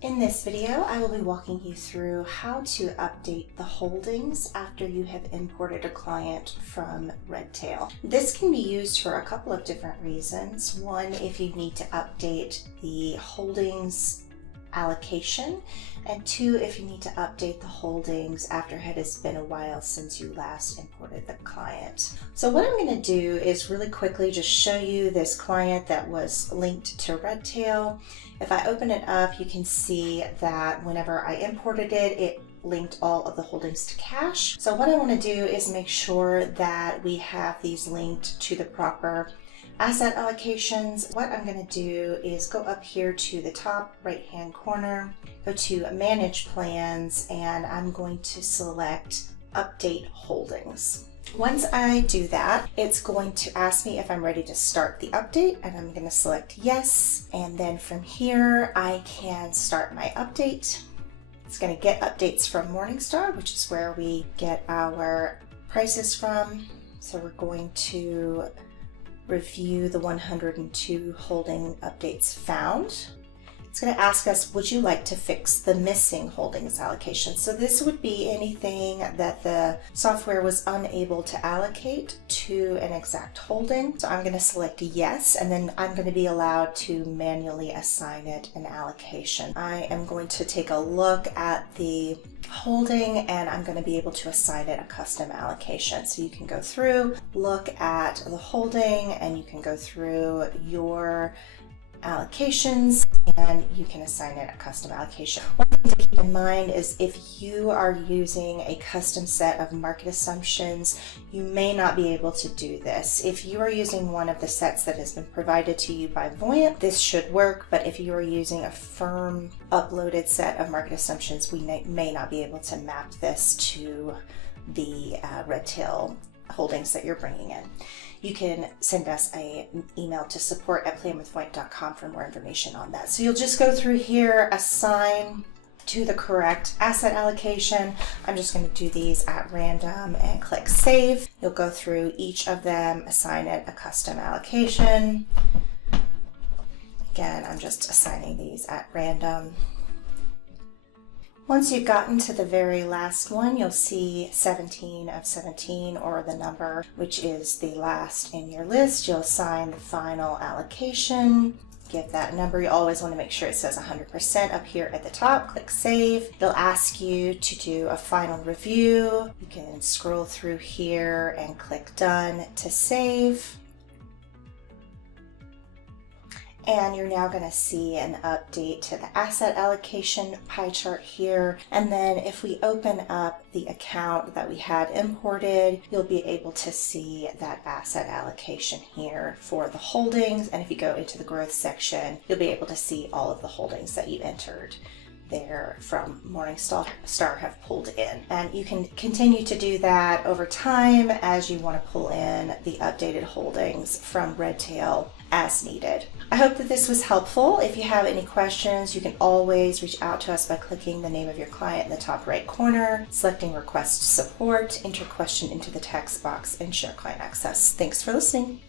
In this video, I will be walking you through how to update the holdings after you have imported a client from Redtail. This can be used for a couple of different reasons. One, if you need to update the holdings allocation, and two, if you need to update the holdings after it has been a while since you last imported the client. So what I'm going to do is really quickly just show you this client that was linked to Redtail. If I open it up, you can see that whenever I imported it, it linked all of the holdings to cash. So what I want to do is make sure that we have these linked to the proper asset allocations. What I'm going to do is go up here to the top right hand corner, go to Manage Plans, and I'm going to select Update Holdings. Once I do that, it's going to ask me if I'm ready to start the update, and I'm going to select yes, and then from here I can start my update. It's going to get updates from Morningstar, which is where we get our prices from. So we're going to review the 102 holding updates found. It's going to ask us, would you like to fix the missing holdings allocation? So this would be anything that the software was unable to allocate to an exact holding. So I'm going to select yes, and then I'm going to be allowed to manually assign it an allocation. I am going to take a look at the holding, and I'm going to be able to assign it a custom allocation. So you can go through, look at the holding, and you can go through your allocations and you can assign it a custom allocation. One thing to keep in mind is if you are using a custom set of market assumptions, you may not be able to do this. If you are using one of the sets that has been provided to you by Voyant, this should work, but if you are using a firm uploaded set of market assumptions, we may not be able to map this to the Redtail holdings that you're bringing in. You can send us an email to support@planwithvoyant.com for more information on that. So you'll just go through here, assign to the correct asset allocation. I'm just going to do these at random and click save. You'll go through each of them, assign it a custom allocation. Again, I'm just assigning these at random. Once you've gotten to the very last one, you'll see 17 of 17, or the number which is the last in your list. You'll assign the final allocation, give that number. You always want to make sure it says 100% up here at the top. Click save. It'll ask you to do a final review. You can scroll through here and click done to save. And you're now going to see an update to the asset allocation pie chart here. And then if we open up the account that we had imported, you'll be able to see that asset allocation here for the holdings. And if you go into the growth section, you'll be able to see all of the holdings that you entered there from Morningstar have pulled in. And you can continue to do that over time as you want to pull in the updated holdings from Redtail as needed. I hope that this was helpful. If you have any questions, you can always reach out to us by clicking the name of your client in the top right corner, selecting Request Support, enter question into the text box, and share client access. Thanks for listening.